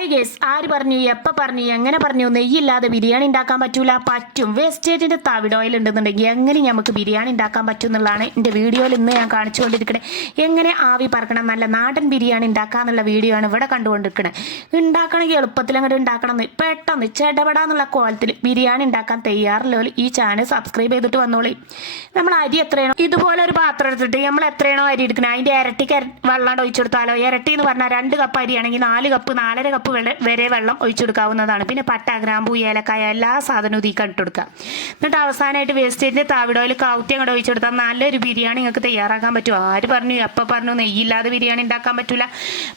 Hi guys ആര് പറഞ്ഞു എപ്പോൾ പറഞ്ഞു എങ്ങനെ പറഞ്ഞു നെയ്യില്ലാതെ ബിരിയാണി ഉണ്ടാക്കാൻ പറ്റൂല പറ്റും. വേസ്റ്റേജിന്റെ തവിട് ഓയിൽ ഉണ്ടെന്നുണ്ടെങ്കിൽ എങ്ങനെ നമുക്ക് ബിരിയാണി ഉണ്ടാക്കാൻ പറ്റും എന്നുള്ളതാണ് എന്റെ വീഡിയോയിൽ ഇന്ന് ഞാൻ കാണിച്ചുകൊണ്ടിരിക്കണേ. എങ്ങനെ ആവി പറക്കണം നല്ല നാടൻ ബിരിയാണി ഉണ്ടാക്കാന്നുള്ള വീഡിയോ ആണ് ഇവിടെ കണ്ടുകൊണ്ടിരിക്കണേ. ഉണ്ടാക്കണമെങ്കിൽ എളുപ്പത്തിൽ അങ്ങോട്ട് ഉണ്ടാക്കണം എന്ന് പെട്ടെന്ന് ചെടപെടാന്നുള്ള കോലത്തിൽ ബിരിയാണി ഉണ്ടാക്കാൻ തയ്യാറുള്ളവർ ഈ ചാനൽ സബ്സ്ക്രൈബ് ചെയ്തിട്ട് വന്നോളി. നമ്മൾ അരി എത്രയാണോ ഇതുപോലെ ഒരു പാത്രം എടുത്തിട്ട് നമ്മൾ എത്രയാണോ അരി എടുക്കുന്നത് അതിന്റെ ഇരട്ടിക്ക് ഇര- വെള്ളം ഒഴിച്ചു കൊടുത്താലോ? ഇരട്ടി എന്ന് പറഞ്ഞാൽ രണ്ട് കപ്പ് അരിയാണെങ്കിൽ നാല് കപ്പ് നാലര കപ്പ് വെള്ള- വരെ വെള്ളം ഒഴിച്ചു കൊടുക്കാവുന്നതാണ്. പിന്നെ പട്ട ഗ്രാമ്പൂ ഏലക്കായ എല്ലാ സാധനവും ഇതിൽ ഇട്ട് കൊടുക്കുക. എന്നിട്ട് അവസാനമായിട്ട് വേസ്റ്റേജിന്റെ താവിടോയിൽ കൗത്തി അങ്ങോട്ട് ഒഴിച്ചു കൊടുത്താൽ നല്ലൊരു ബിരിയാണി നിങ്ങൾക്ക് തയ്യാറാക്കാൻ പറ്റും. ആര് പറഞ്ഞു എപ്പോൾ പറഞ്ഞു നെയ്യില്ലാതെ ബിരിയാണി ഉണ്ടാക്കാൻ പറ്റൂല.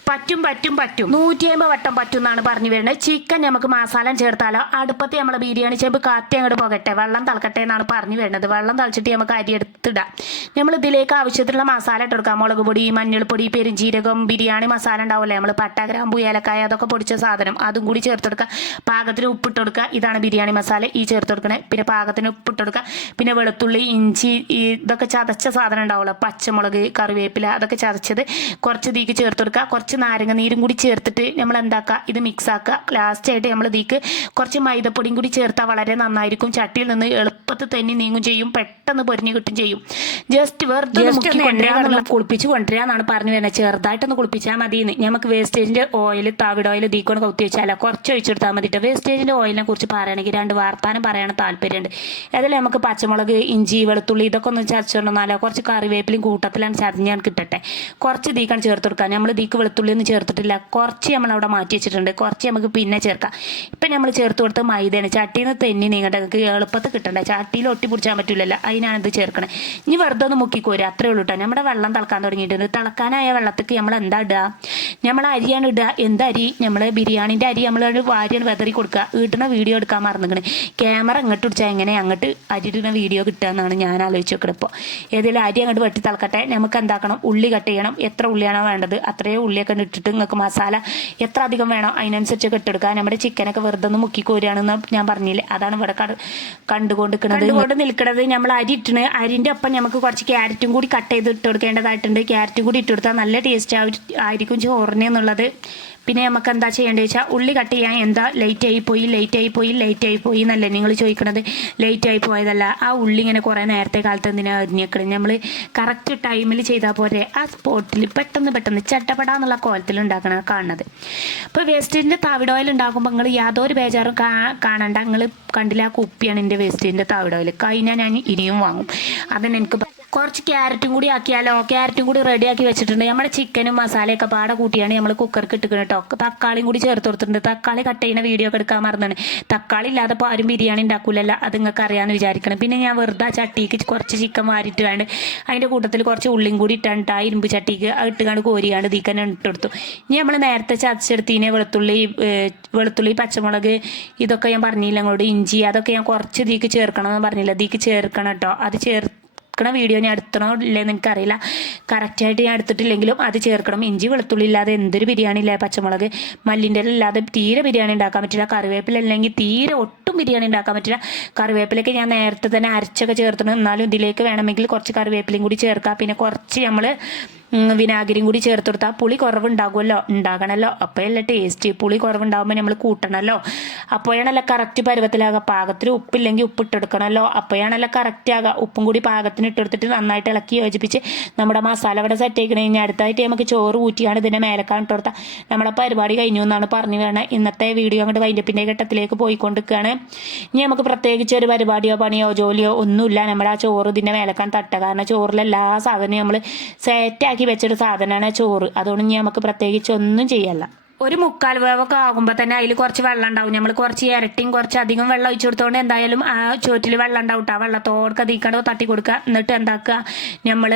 പറ്റും പറ്റും പറ്റും. നൂറ്റി അമ്പത് വട്ടം പറ്റും എന്നാണ് പറഞ്ഞു വരുന്നത്. ചിക്കൻ നമുക്ക് മസാല ചേർത്താലോ അടുപ്പത്ത് നമ്മൾ ബിരിയാണി ചേമ്പ് കാത്തി അങ്ങോട്ട് പോകട്ടെ വെള്ളം തിളക്കട്ടെ എന്നാണ് പറഞ്ഞു വരുന്നത്. വെള്ളം തളിച്ചിട്ട് നമുക്ക് അരി എടുത്തിടാം. നമ്മൾ ഇതിലേക്ക് ആവശ്യത്തിലുള്ള മസാല ഇട്ട് കൊടുക്കാം. മുളക് പൊടി മഞ്ഞൾപ്പൊടി പെരുംജീരകം ബിരിയാണി മസാല ഉണ്ടാവില്ലേ നമ്മൾ പട്ട ഗ്രാമ്പു ഏലക്കായ അതൊക്കെ പൊടിച്ച സാധനം അതും കൂടി ചേർത്ത് കൊടുക്കുക. പാകത്തിന് ഉപ്പിട്ട് കൊടുക്കുക. ഇതാണ് ബിരിയാണി മസാല. ഈ ചേർത്ത് കൊടുക്കണേ. പിന്നെ പാകത്തിന് ഉപ്പിട്ട് കൊടുക്കുക. പിന്നെ വെളുത്തുള്ളി ഇഞ്ചി ഇതൊക്കെ ചതച്ച സാധനം ഉണ്ടാവുമല്ലോ. പച്ചമുളക് കറിവേപ്പില അതൊക്കെ ചതച്ചത് കുറച്ച് തീക്ക് ചേർത്ത് കൊടുക്കുക. കുറച്ച് നാരങ്ങ നീരും കൂടി ചേർത്തിട്ട് നമ്മൾ എന്താക്കുക? ഇത് മിക്സ് ആക്കുക. ലാസ്റ്റ് ആയിട്ട് നമ്മൾ തീക്ക് കുറച്ച് മൈദപ്പൊടിയും കൂടി ചേർത്താൽ വളരെ നന്നായിരിക്കും. ചട്ടിയിൽ നിന്ന് എളുപ്പത്തിൽ തന്നെ നീങ്ങും ചെയ്യും. പെട്ടെന്ന് പൊരിഞ്ഞ് കിട്ടും ചെയ്യും. ജസ്റ്റ് വെറുതെ കുളിപ്പിച്ച് കൊണ്ടുവരാന്നാണ് പറഞ്ഞു വരുന്നത്. ചെറുതായിട്ടൊന്ന് കുളിപ്പിച്ചാൽ മതി നമുക്ക് വേസ്റ്റേജിന്റെ ഓയിൽ തവിട് ഓയിൽ ദീക്കൊണ്ട് കൗത്തി വെച്ചാലോ കുറച്ച് ഒഴിച്ചെടുത്താൽ മതി വേസ്റ്റേജിന്റെ ഓയിലിനെ കുറിച്ച് പറയുകയാണെങ്കിൽ രണ്ട് വാർത്താനം പറയാൻ താല്പര്യമുണ്ട്. അതിൽ നമുക്ക് പച്ചമുളക് ഇഞ്ചി വെളുത്തുള്ളി ഇതൊക്കെ ഒന്ന് ചതച്ചിടണമെന്നാലോ കുറച്ച് കറിവേപ്പിലും കൂട്ടത്തിലാണ് ചതഞ്ഞാൽ കിട്ടട്ടെ. കുറച്ച് ദീക്കാണ് ചേർത്ത് കൊടുക്കുക നമ്മൾ ദീക്ക് വെളുത്തുള്ളി ഒന്നും ചേർത്തിട്ടില്ല. കുറച്ച് നമ്മൾ അവിടെ മാറ്റി വെച്ചിട്ടുണ്ട്. കുറച്ച് നമുക്ക് പിന്നെ ചേർക്കാം. ഇപ്പം നമ്മൾ ചേർത്ത് കൊടുത്ത മൈദയാണ്. ചട്ടിയിൽ നിന്ന് തെന്നി നീങ്ങട്ടെ. നമുക്ക് എളുപ്പത്തിൽ കിട്ടണ്ടേ. ചട്ടിയിൽ ഒട്ടി പിടിച്ചാൻ പറ്റില്ലല്ലോ അതിനാണ് ഇത് ചേർക്കണേ. ഇനി വെറുതെ ഒന്ന് മുക്കിക്കോരുക അത്രേ ഉള്ളൂ കേട്ടോ. നമ്മുടെ വെള്ളം തിളക്കാൻ തുടങ്ങിയിട്ടുണ്ട്. തിളക്കാനായ വെള്ളത്തേക്ക് നമ്മൾ എന്താ ഇടുക? നമ്മൾ അരിയാണ് ഇടുക. എന്താ അരി നമ്മൾ ബിരിയാണിന്റെ അരി നമ്മൾ വാരിയാണ് വെതറി കൊടുക്കുക വീട്ടിന് വീഡിയോ എടുക്കാൻ മറന്നിക്കണേ. ക്യാമറ അങ്ങോട്ട് പിടിച്ചാൽ എങ്ങനെ അങ്ങോട്ട് അരി ഇടുന്ന വീഡിയോ കിട്ടുക എന്നാണ് ഞാൻ ആലോചിച്ച് നോക്കണം ഇപ്പോൾ ഏതെങ്കിലും അരി അങ്ങോട്ട് വെട്ടി തിളക്കട്ടെ. നമുക്ക് എന്താക്കണം? ഉള്ളി കട്ട് ചെയ്യണം. എത്ര ഉള്ളിയാണോ വേണ്ടത്? അത്രയും ഉള്ളിയൊക്കെ ഇട്ടിട്ട് നിങ്ങൾക്ക് മസാല എത്ര അധികം വേണോ അതിനനുസരിച്ച് ഇട്ടെടുക്കുക നമ്മുടെ ചിക്കനൊക്കെ വെറുതെ ഒന്ന് മുക്കി കോരുകയാണെന്ന് ഞാൻ പറഞ്ഞില്ലേ? അതാണ് ഇവിടെ കണ്ട് കണ്ടുകൊണ്ട് കണ്ടുകൊണ്ട് നിൽക്കുന്നത് നമ്മൾ അരി ഇട്ടണ്. അരിന്റെ ഒപ്പം നമുക്ക് കുറച്ച് ക്യാരറ്റും കൂടി കട്ട് ചെയ്ത് ഇട്ട് കൊടുക്കേണ്ടതായിട്ടുണ്ട്. ക്യാരറ്റും കൂടി ഇട്ട് കൊടുത്താൽ നല്ല ടേസ്റ്റ് ആയിരിക്കും ചോറിന് എന്നുള്ളത്. പിന്നെ നമുക്ക് എന്താ ചെയ്യേണ്ടത് വെച്ചാൽ ഉള്ളി കട്ട് ചെയ്യാൻ എന്താ ലേറ്റ് ആയി പോയി ലേറ്റ് ആയി പോയി ലേറ്റ് ആയി പോയി എന്നല്ലേ നിങ്ങൾ ചോദിക്കണത്. ലേറ്റ് ആയി പോയതല്ല ആ ഉള്ളി ഇങ്ങനെ കുറേ നേരത്തെ കാലത്ത് എന്തിനാ അരിഞ്ഞേക്കണത് നമ്മൾ കറക്റ്റ് ടൈമിൽ ചെയ്താൽ പോരെ. ആ സ്പോട്ടിൽ പെട്ടെന്ന് പെട്ടെന്ന് ചട്ടപ്പെടാന്നുള്ള കോലത്തിൽ ഉണ്ടാക്കണ കാണുന്നത്. ഇപ്പോൾ വേസ്റ്റിന്റെ ഓയിൽ ഉണ്ടാക്കുമ്പോൾ നിങ്ങൾ യാതൊരു ബേജാറും കാണണ്ട. നിങ്ങൾ കണ്ടില്ല ആ കുപ്പിയാണ് എന്റെ വേസ്റ്റിന്റെ ഓയിൽ കഴിഞ്ഞാൽ ഞാൻ ഇനിയും വാങ്ങും. അതന്നെ എനിക്ക് കുറച്ച് ക്യാരറ്റും കൂടി ആക്കിയാലോ? ക്യാരറ്റും കൂടി റെഡിയാക്കി വെച്ചിട്ടുണ്ട്. നമ്മുടെ ചിക്കനും മസാലയൊക്കെ പാടെ കൂട്ടിയാണ് നമ്മൾ കുക്കർക്ക് ഇട്ടുക്കണം കേട്ടോ തക്കാളിയും കൂടി ചേർത്ത് കൊടുത്തിട്ടുണ്ട്. തക്കാളി കട്ട് ചെയ്യുന്ന വീഡിയോ ഒക്കെ എടുക്കാൻ മറന്നാണ് തക്കാളി ഇല്ലാതെ ഇപ്പോൾ ആരും ബിരിയാണി ഉണ്ടാക്കൂലല്ല. അത് നിങ്ങൾക്ക് അറിയാമെന്ന് വിചാരിക്കണം. പിന്നെ ഞാൻ വെറുതെ ചട്ടിക്ക് കുറച്ച് ചിക്കൻ വാരിട്ട് വേണ്ട അതിന്റെ കൂട്ടത്തിൽ കുറച്ച് ഉള്ളിയും കൂടി ഇട്ടാണ്ട് ആ ഇരുമ്പ് ചട്ടിക്ക് ഇട്ടുകൊണ്ട് കോരിയാണ്ട് തീക്കന്നെ ഇട്ടെടുത്തു ഇനി നമ്മൾ നേരത്തെ ചതച്ചെടുത്തീനെ വെളുത്തുള്ളി വെളുത്തുള്ളി പച്ചമുളക് ഇതൊക്കെ ഞാൻ പറഞ്ഞില്ല അങ്ങോട്ട് ഇഞ്ചി അതൊക്കെ ഞാൻ കുറച്ച് ഇതിക്ക് ചേർക്കണം എന്ന് പറഞ്ഞില്ല? ഇതിക്ക് ചേർക്കണം കേട്ടോ അത് ചേർ ചേർക്കണ വീഡിയോ ഞാൻ എടുത്തണോ ഇല്ലെന്ന് എനിക്കറിയില്ല. കറക്റ്റായിട്ട് ഞാൻ എടുത്തിട്ടില്ലെങ്കിലും അത് ചേർക്കണം. ഇഞ്ചി വെളുത്തുള്ളി ഇല്ലാതെ എന്തൊരു ബിരിയാണി ഇല്ല പച്ചമുളക്? മല്ലിന്റെ ഇല ഇല്ലാതെ തീരെ ബിരിയാണി ഉണ്ടാക്കാൻ പറ്റില്ല. കറിവേപ്പില അല്ലെങ്കിൽ തീരെ ഒട്ടും ബിരിയാണി ഉണ്ടാക്കാൻ പറ്റില്ല. കറിവേപ്പിലൊക്കെ ഞാൻ നേരത്തെ തന്നെ അരച്ചൊക്കെ ചേർത്തണം എന്നാലും ഇതിലേക്ക് വേണമെങ്കിൽ കുറച്ച് കറിവേപ്പിലയും കൂടി ചേർക്കാം. പിന്നെ കുറച്ച് നമ്മൾ വിനാഗിരിയും കൂടി ചേർത്ത് കൊടുത്താൽ പുളി കുറവുണ്ടാകുമല്ലോ. ഉണ്ടാകണമല്ലോ അപ്പോഴല്ല ടേസ്റ്റ് പുളി കുറവുണ്ടാകുമ്പോൾ നമ്മൾ കൂട്ടണമല്ലോ അപ്പോഴാണല്ലോ കറക്റ്റ് പരുവത്തിലാകുക പാകത്തിന് ഉപ്പില്ലെങ്കിൽ ഉപ്പിട്ടെടുക്കണമല്ലോ അപ്പോഴാണല്ലോ കറക്റ്റ് ആകുക ഉപ്പും കൂടി പാകത്തിന് ഇട്ടെടുത്തിട്ട് നന്നായിട്ട് ഇളക്കി യോജിപ്പിച്ച് നമ്മുടെ മസാല ഇവിടെ സെറ്റ് ആയി കഴിഞ്ഞാൽ അടുത്തായിട്ട് നമുക്ക് ചോറ് ഊറ്റിയാണ് ഇതിന്റെ മേലക്കാണ് ഇട്ട് കൊടുത്താൽ നമ്മളെ പരിപാടി കഴിഞ്ഞു എന്നാണ് പറഞ്ഞു വേണം ഇന്നത്തെ വീഡിയോ അങ്ങോട്ട് വൈൻഡപ്പിന്റെ ഘട്ടത്തിലേക്ക് പോയിക്കൊണ്ടിരിക്കുകയാണ്. ഇനി നമുക്ക് പ്രത്യേകിച്ച് ഒരു പരിപാടിയോ പണിയോ ജോലിയോ ഒന്നുമില്ല. നമ്മുടെ ആ ചോറ് ഇതിന്റെ മേലക്കാൻ തട്ടുക കാരണം ചോറിലെല്ലാ സാധനവും നമ്മൾ സെറ്റാക്കി വെച്ചൊരു സാധനമാണ് ചോറ്. അതുകൊണ്ട് നമുക്ക് പ്രത്യേകിച്ച് ഒന്നും ചെയ്യല്ല. ഒരു മുക്കാൽ വേവൊക്കെ ആകുമ്പോൾ തന്നെ അതിൽ കുറച്ച് വെള്ളം ഉണ്ടാവും. നമ്മൾ കുറച്ച് ഇരട്ടിയും കുറച്ച് അധികം വെള്ളം ഒഴിച്ചു കൊടുത്തോണ്ട് എന്തായാലും ആ ചോറ്റിൽ വെള്ളം ഉണ്ടാവും ആ വെള്ളത്തോടൊക്കെ കതിക്കടോ തട്ടി കൊടുക്കുക. എന്നിട്ട് എന്താക്കുക? നമ്മൾ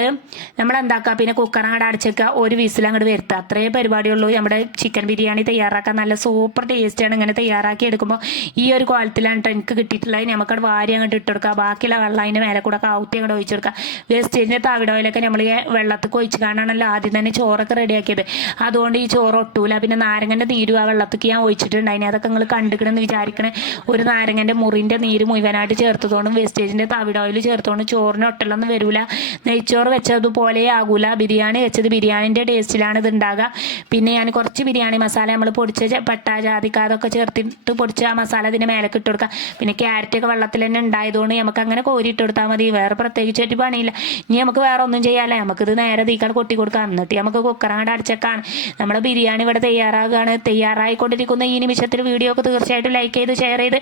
നമ്മൾ എന്താക്കുക? പിന്നെ കുക്കർ അങ്ങോട്ട് അടച്ചേക്കുക. ഒരു വിസിൽ അങ്ങോട്ട് വരുത്തുക. അത്രേ പരിപാടിയുള്ളൂ. നമ്മുടെ ചിക്കൻ ബിരിയാണി തയ്യാറാക്കാൻ നല്ല സൂപ്പർ ടേസ്റ്റാണ് ഇങ്ങനെ തയ്യാറാക്കി എടുക്കുമ്പോൾ ഈ ഒരു കോലത്തിലാണ് കേട്ടോ എനിക്ക് കിട്ടിയിട്ടുള്ളത്. നമുക്കത് വാരി അങ്ങോട്ട് ഇട്ട് കൊടുക്കുക. ബാക്കിയുള്ള വെള്ളം അതിന്റെ മേലെ കൂടെ കൗത്തി അങ്ങോട്ട് ഒഴിച്ചു കൊടുക്കുക. വേസ്റ്റേജിന്റെ താവിടോയിലൊക്കെ നമ്മൾ വെള്ളത്തിൽ ഒഴിച്ച് കാണാണല്ലോ ആദ്യം തന്നെ ചോറൊക്കെ റെഡിയാക്കിയത് അതുകൊണ്ട് ഈ ചോറ് ഒട്ടൂല. പിന്നെ നാരങ്ങന്റെ നീരും ആ വെള്ളത്തേക്ക് ഞാൻ ഒഴിച്ചിട്ടുണ്ടായിന് അതൊക്കെ നിങ്ങൾ കണ്ടുക്കണമെന്ന് വിചാരിക്കണേ. ഒരു നാരങ്ങന്റെ മുറിന്റെ നീര് മുഴുവനായിട്ട് ചേർത്തതുകൊണ്ടും വേസ്റ്റേജിന്റെ തവിട് ഓയിൽ ചേർത്തുകൊണ്ടും ചോറിന് ഒട്ടലൊന്നും വരില്ല നെയ്ച്ചോറ് വെച്ചതുപോലെ ആകൂല. ബിരിയാണി വെച്ചത് ബിരിയാണിന്റെ ടേസ്റ്റിലാണ് ഇത് ഉണ്ടാകുക പിന്നെ ഞാൻ കുറച്ച് ബിരിയാണി മസാല നമ്മൾ പൊടിച്ച പട്ട ജാതിക്ക അതൊക്കെ ചേർത്തിട്ട് പൊടിച്ച ആ മസാല ഇതിന്റെ മേലേക്ക് ഇട്ട് കൊടുക്കുക പിന്നെ ക്യാരറ്റ് ഒക്കെ വെള്ളത്തിൽ തന്നെ ഉണ്ടായതുകൊണ്ട് നമുക്ക് അങ്ങനെ കോരിയിട്ട് കൊടുത്താൽ മതി. വേറെ പ്രത്യേകിച്ച് ഒരു പണിയില്ല. ഇനി നമുക്ക് വേറെ ഒന്നും ചെയ്യാല്ലേ. നമുക്കിത് നേരെ തീക്കാൾ കൊട്ടി കൊടുക്കാം. എന്നിട്ട് നമുക്ക് കുക്കറങ്ങടെ അടച്ചേക്കാണ്. നമ്മുടെ ബിരിയാണി ഇവിടെ തയ്യാറാകുകയാണ് തയ്യാറായിക്കൊണ്ടിരിക്കുന്ന ഈ നിമിഷത്തിൽ വീഡിയോ ഒക്കെ തീർച്ചയായിട്ടും ലൈക്ക് ചെയ്ത് ഷെയർ ചെയ്ത്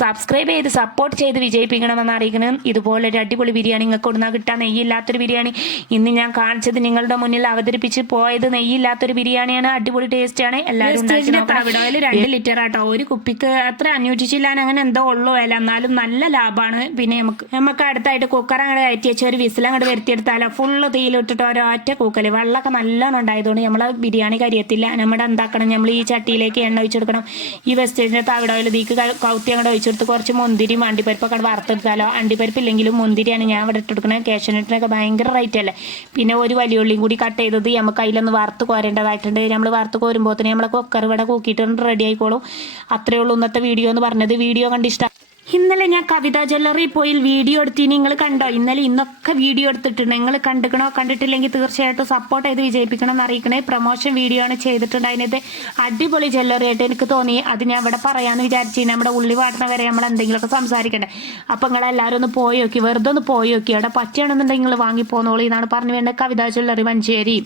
സബ്സ്ക്രൈബ് ചെയ്ത് സപ്പോർട്ട് ചെയ്ത് വിജയിപ്പിക്കണമെന്ന് അറിയിക്കണം. ഇതുപോലെ ഒരു അടിപൊളി ബിരിയാണി നിങ്ങൾക്ക് കൊടുന്നാൽ കിട്ടാൻ നെയ്യില്ലാത്തൊരു ബിരിയാണി. ഇന്ന് ഞാൻ കാണിച്ചത് നിങ്ങളുടെ മുന്നിൽ അവതരിപ്പിച്ച് പോയത് നെയ്യില്ലാത്തൊരു ബിരിയാണിയാണ്. അടിപൊളി ടേസ്റ്റ് ആണ്. എല്ലാവരും. തവിടോയിൽ രണ്ട് ലിറ്റർ ആട്ടോ. ഒരു കുപ്പിക്ക് അത്ര അന്വേഷിച്ചില്ലാൻ ചില്ലാൻ അങ്ങനെ എന്തോ ഉള്ളൂ അല്ല എന്നാലും നല്ല ലാഭമാണ് പിന്നെ നമുക്ക് നമുക്ക് അടുത്തായിട്ട് കുക്കർ അങ്ങോട്ട് കയറ്റി വെച്ച് ഒരു വിസിൽ അങ്ങോട്ട് വരുത്തിയെടുത്താലോ? ഫുള്ള് തീയിലിട്ടിട്ട് ഒരൊറ്റ കൂക്കൽ വെള്ളമൊക്കെ നല്ലോണം ഉണ്ടായതുകൊണ്ട് നമ്മൾ ബിരിയാണി കരിയത്തില്ല. നമ്മുടെ എന്താക്കണം നമ്മൾ ഈ ചട്ടിയിലേക്ക് എണ്ണ ഒഴിച്ചെടുക്കണം ഈ വെസ്റ്റേജിന്റെ തവിടോയിൽ ഇതിക്ക് കൗത്തി അങ്ങോട്ട് ഒഴിച്ചെടുത്ത് കുറച്ച് മുന്തിരിയും അണ്ടിപ്പരിപ്പൊക്കെ വറുത്തെടുത്താലോ. അണ്ടിപ്പരിപ്പ് ഇല്ലെങ്കിലും മുന്തിരിയാണ് ഞാൻ ഇവിടെ ഇട്ടെടുക്കുന്നത് കാഷ്യനട്ടിനൊക്കെ ഭയങ്കര റേറ്റ് അല്ലേ. പിന്നെ ഒരു വലിയ ഉള്ളിയും കൂടി കട്ട് ചെയ്തത് നമുക്ക് അതിലൊന്ന് വറുത്ത് കോരേണ്ടതായിട്ടുണ്ട്. നമ്മൾ വറുത്ത് കോരുമ്പോൾ തന്നെ നമ്മളെ കുക്കർ ഇവിടെ കൂക്കിയിട്ട് റെഡി ആയിക്കോളും. അത്രയേ ഉള്ളൂ ഇന്നത്തെ വീഡിയോ എന്ന് പറഞ്ഞത്. വീഡിയോ കണ്ട് ഇഷ്ടം ഇന്നലെ ഞാൻ കവിത ജ്വല്ലറി പോയി വീഡിയോ എടുത്തി നിങ്ങൾ കണ്ടോ? ഇന്നലെ ഇന്നൊക്കെ വീഡിയോ എടുത്തിട്ടുണ്ട്. നിങ്ങൾ കണ്ടിക്കണോ? കണ്ടിട്ടില്ലെങ്കിൽ തീർച്ചയായിട്ടും സപ്പോർട്ട് ചെയ്ത് വിജയിപ്പിക്കണം എന്ന് അറിയിക്കണേ പ്രൊമോഷൻ വീഡിയോ ആണ് ചെയ്തിട്ടുണ്ട് അതിനകത്ത് അടിപൊളി ജ്വല്ലറി ആയിട്ട് എനിക്ക് തോന്നി. അത് ഞാൻ ഇവിടെ പറയാമെന്ന് വിചാരിച്ചു നമ്മുടെ ഉള്ളി വാട്ടണ വരെ നമ്മൾ എന്തെങ്കിലുമൊക്കെ സംസാരിക്കണ്ടേ? അപ്പം നിങ്ങൾ എല്ലാവരും ഒന്ന് പോയി നോക്കി. വെറുതെ ഒന്ന് പോയി നോക്കി. അവിടെ പറ്റുകയാണെന്നുണ്ടെങ്കിൽ നിങ്ങൾ വാങ്ങി പോന്നോളൂ എന്നാണ് പറഞ്ഞു വേണ്ട കവിത ജ്വല്ലറി മഞ്ചേരി.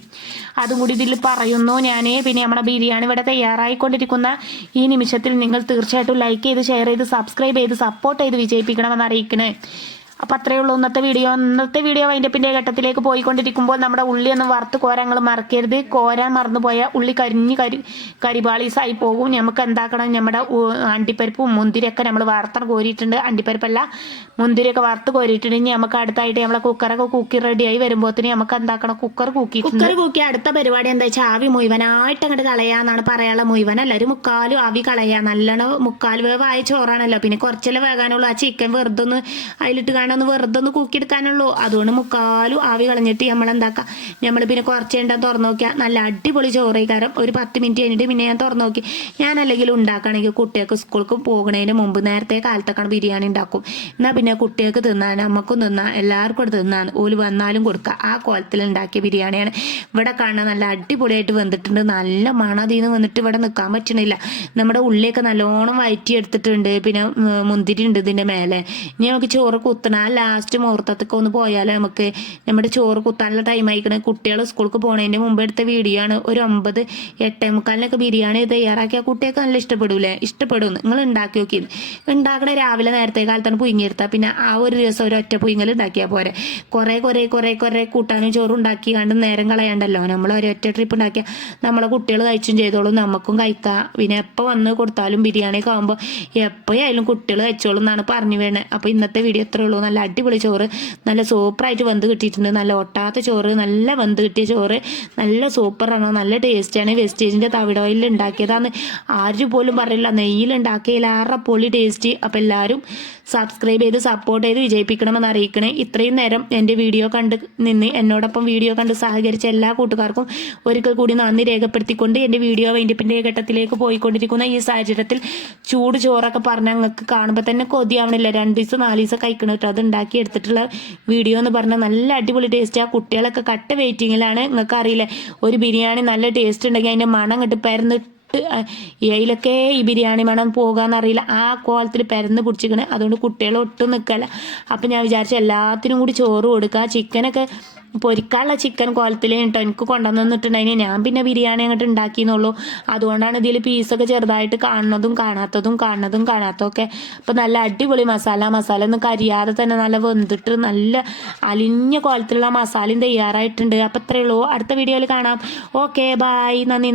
അതും കൂടി ഇതിൽ പറയുന്നു ഞാൻ പിന്നെ നമ്മുടെ ബിരിയാണി ഇവിടെ തയ്യാറായിക്കൊണ്ടിരിക്കുന്ന ഈ നിമിഷത്തിൽ നിങ്ങൾ തീർച്ചയായിട്ടും ലൈക്ക് ചെയ്ത് ഷെയർ ചെയ്ത് സബ്സ്ക്രൈബ് ചെയ്ത് സപ്പോർട്ട് ചെയ്ത് വിജയിപ്പിക്കണമെന്ന് അറിയിക്കണേ അപ്പം അത്രയേ ഉള്ളൂ. ഇന്നത്തെ വീഡിയോ. ഇന്നത്തെ വീഡിയോ വൈൻഡപ്പിന്റെ ഘട്ടത്തിലേക്ക് പോയിക്കൊണ്ടിരിക്കുമ്പോൾ നമ്മുടെ ഉള്ളി ഒന്ന് വറുത്ത് കോരങ്ങൾ മറക്കരുത്. കോരാൻ മറന്നു പോയാൽ ഉള്ളി കരിഞ്ഞ് കരി കരിപാളീസായി പോകും. നമുക്ക് എന്താക്കണം? നമ്മുടെ അണ്ടിപ്പരിപ്പും മുന്തിരിയൊക്കെ നമ്മൾ വറുത്തണം കോരിയിട്ടുണ്ട്. അണ്ടിപ്പരിപ്പല്ല മുന്തിരിയൊക്കെ വറുത്ത് കോരിയിട്ടുണ്ട്. നമുക്ക് അടുത്തായിട്ട് നമ്മളെ കുക്കറൊക്കെ കൂക്കി റെഡിയായി വരുമ്പോഴത്തേന് നമുക്ക് എന്താക്കണം? കുക്കർ കൂക്കി കുക്കർ കൂക്കി അടുത്ത പരിപാടി എന്താ വെച്ചാൽ ആവി മുഴുവനായിട്ട് അങ്ങോട്ട് കളയാന്നാണ് പറയാനുള്ള മുഴുവനല്ല ഒരു മുക്കാലും ആവി കളയാ. നല്ലോണം മുക്കാൽ വേവായ ചോറാണല്ലോ. പിന്നെ കുറച്ചല്ലേ വേകാനുള്ളൂ. ആ ചിക്കൻ വെറുതെ ഒന്ന് അതിലിട്ട് കാണാൻ വെറുതെ ഒന്ന് കൂക്കിയെടുക്കാനുള്ളൂ. അതുകൊണ്ട് മുക്കാലും ആവി കളഞ്ഞിട്ട് നമ്മൾ എന്താക്കാം നമ്മൾ പിന്നെ കുറച്ച് കഴിഞ്ഞാൽ തുറന്നു നോക്കിയാൽ നല്ല അടിപൊളി ചോറ് കാരണം ഒരു പത്ത് മിനിറ്റ് കഴിഞ്ഞിട്ട് പിന്നെ ഞാൻ തുറന്നു നോക്കി. ഞാൻ അല്ലെങ്കിൽ ഉണ്ടാക്കുകയാണെങ്കിൽ കുട്ടികൾക്ക് സ്കൂൾക്ക് പോകുന്നതിന് മുമ്പ് നേരത്തെ കാലത്തേക്കാണ് ബിരിയാണി ഉണ്ടാക്കും. എന്നാൽ പിന്നെ കുട്ടികൾക്ക് തിന്നാൻ നമുക്കും തിന്നാൻ എല്ലാവർക്കും തിന്നാൻ. ഓൽ വന്നാലും കൊടുക്കുക ആ കോലത്തിൽ ഉണ്ടാക്കിയ ബിരിയാണിയാണ്. ഇവിടെ കാണാൻ നല്ല അടിപൊളിയായിട്ട് വന്നിട്ടുണ്ട് നല്ല മണം അതിൽ നിന്ന് വന്നിട്ട് ഇവിടെ നിൽക്കാൻ പറ്റണില്ല. നമ്മുടെ ഉള്ളിയൊക്കെ നല്ലോണം വയറ്റി എടുത്തിട്ടുണ്ട് പിന്നെ മുന്തിരി ഉണ്ട് ഇതിന്റെ മേലെ. ഇനി നമുക്ക് ചോറ് കുത്തണം ആ ലാസ്റ്റ് മുഹൂർത്തത്തൊക്കെ ഒന്ന് പോയാലോ നമുക്ക് നമ്മുടെ ചോറ് കുത്താനുള്ള ടൈം ആയിക്കണേ. കുട്ടികൾ സ്കൂൾക്ക് പോണതിന്റെ മുമ്പ് എടുത്ത വീഡിയോ ആണ്. ഒരു ഒമ്പത് എട്ടേ മുക്കാലിനൊക്കെ ബിരിയാണി തയ്യാറാക്കിയ കുട്ടികൾക്ക് നല്ല ഇഷ്ടപ്പെടൂലേ? ഇഷ്ടപ്പെടും. നിങ്ങൾ ഉണ്ടാക്കി നോക്കി. ഉണ്ടാക്കണ രാവിലെ നേരത്തെ കാലത്താണ് പുയിങ്ങിയെടുത്താൽ പിന്നെ ആ ഒരു ദിവസം ഒരു ഒറ്റ പുയിങ്ങൽ ഉണ്ടാക്കിയാൽ പോരെ. കുറേ കുറേ കുറേ കുറേ കൂട്ടാനും ചോറും ഉണ്ടാക്കി കണ്ട് നേരം കളയണ്ടല്ലോ. നമ്മൾ ഒരൊറ്റ ട്രിപ്പ് ഉണ്ടാക്കിയാൽ നമ്മളെ കുട്ടികൾ കഴിച്ചും ചെയ്തോളും. നമുക്കും കഴിക്കാം. പിന്നെ എപ്പോൾ വന്ന് കൊടുത്താലും ബിരിയാണിയൊക്കെ ആകുമ്പോൾ എപ്പോഴായാലും കുട്ടികൾ കഴിച്ചോളും എന്നാണ് പറഞ്ഞു വേണേ അപ്പോൾ ഇന്നത്തെ വീഡിയോ എത്രേ ഉള്ളൂ. നല്ല അടിപൊളി ചോറ്. നല്ല സൂപ്പറായിട്ട് വെന്ത് കിട്ടിയിട്ടുണ്ട്. നല്ല ഒട്ടാത്ത ചോറ്. നല്ല വെന്ത് കിട്ടിയ ചോറ്. നല്ല സൂപ്പറാണ്. നല്ല ടേസ്റ്റാണ് വെസ്റ്റേജിന്റെ തവിട ഓയിലിൽ ഉണ്ടാക്കിയതാണ് ആരും പോലും പറയില്ല. നെയ്യിൽ ഉണ്ടാക്കിയതിലേറെ പൊളി ടേസ്റ്റ് അപ്പോൾ എല്ലാവരും സബ്സ്ക്രൈബ് ചെയ്ത് സപ്പോർട്ട് ചെയ്ത് വിജയിപ്പിക്കണമെന്ന് അറിയിക്കണേ. ഇത്രയും നേരം എന്റെ വീഡിയോ കണ്ട് നിന്ന് എന്നോടൊപ്പം വീഡിയോ കണ്ട് സഹകരിച്ച എല്ലാ കൂട്ടുകാർക്കും ഒരിക്കൽ കൂടി നന്ദി രേഖപ്പെടുത്തിക്കൊണ്ട് എന്റെ വീഡിയോ വൈൻഡിപ്പിന്റെ ഘട്ടത്തിലേക്ക് പോയിക്കൊണ്ടിരിക്കുന്ന ഈ സാഹചര്യത്തിൽ ചൂട് ചോറൊക്കെ പറഞ്ഞാൽ നിങ്ങൾക്ക് കാണുമ്പോൾ തന്നെ കൊതിയാവണില്ല. രണ്ട് ദിവസം നാല് ദിവസം കഴിക്കണം കേട്ടോ അത് ഉണ്ടാക്കി എടുത്തിട്ടുള്ള വീഡിയോ എന്ന് പറഞ്ഞാൽ നല്ല അടിപൊളി ടേസ്റ്റ് ആ. കുട്ടികളൊക്കെ കട്ട വെയിറ്റിങ്ങിലാണ് നിങ്ങൾക്ക് അറിയില്ലേ? ഒരു ബിരിയാണി നല്ല ടേസ്റ്റ് ഉണ്ടെങ്കിൽ അതിന്റെ മണം കിട്ടി പരന്നിട്ട് ഏയിലൊക്കെ ഈ ബിരിയാണി മണം പോകാന്നറിയില്ല. ആ കോലത്തിൽ പരന്ന് പിടിച്ചിരിക്കണേ അതുകൊണ്ട് കുട്ടികൾ ഒട്ടും നിൽക്കല്ല അപ്പം ഞാൻ വിചാരിച്ചു എല്ലാത്തിനും കൂടി ചോറ് കൊടുക്കുക ചിക്കനൊക്കെ പൊരിക്കാനുള്ള ചിക്കൻ കോലത്തിൽ കേട്ടോ എനിക്ക് കൊണ്ടുവന്നിട്ടുണ്ടായിന് ഞാൻ പിന്നെ ബിരിയാണി അങ്ങോട്ട് ഉണ്ടാക്കിയെന്നുള്ളൂ. അതുകൊണ്ടാണ് ഇതിൽ പീസൊക്കെ ചെറുതായിട്ട് കാണുന്നതും കാണാത്തതും കാണുന്നതും കാണാത്തതൊക്കെ. അപ്പം നല്ല അടിപൊളി മസാല. മസാല ഒന്നും കരിയാതെ തന്നെ നല്ല വെന്തിട്ട് നല്ല അലിഞ്ഞ കോലത്തിലുള്ള മസാലയും തയ്യാറായിട്ടുണ്ട്. അപ്പം അത്രയേ ഉള്ളൂ. അടുത്ത വീഡിയോയിൽ കാണാം. ഓക്കെ ബായ് നന്ദി.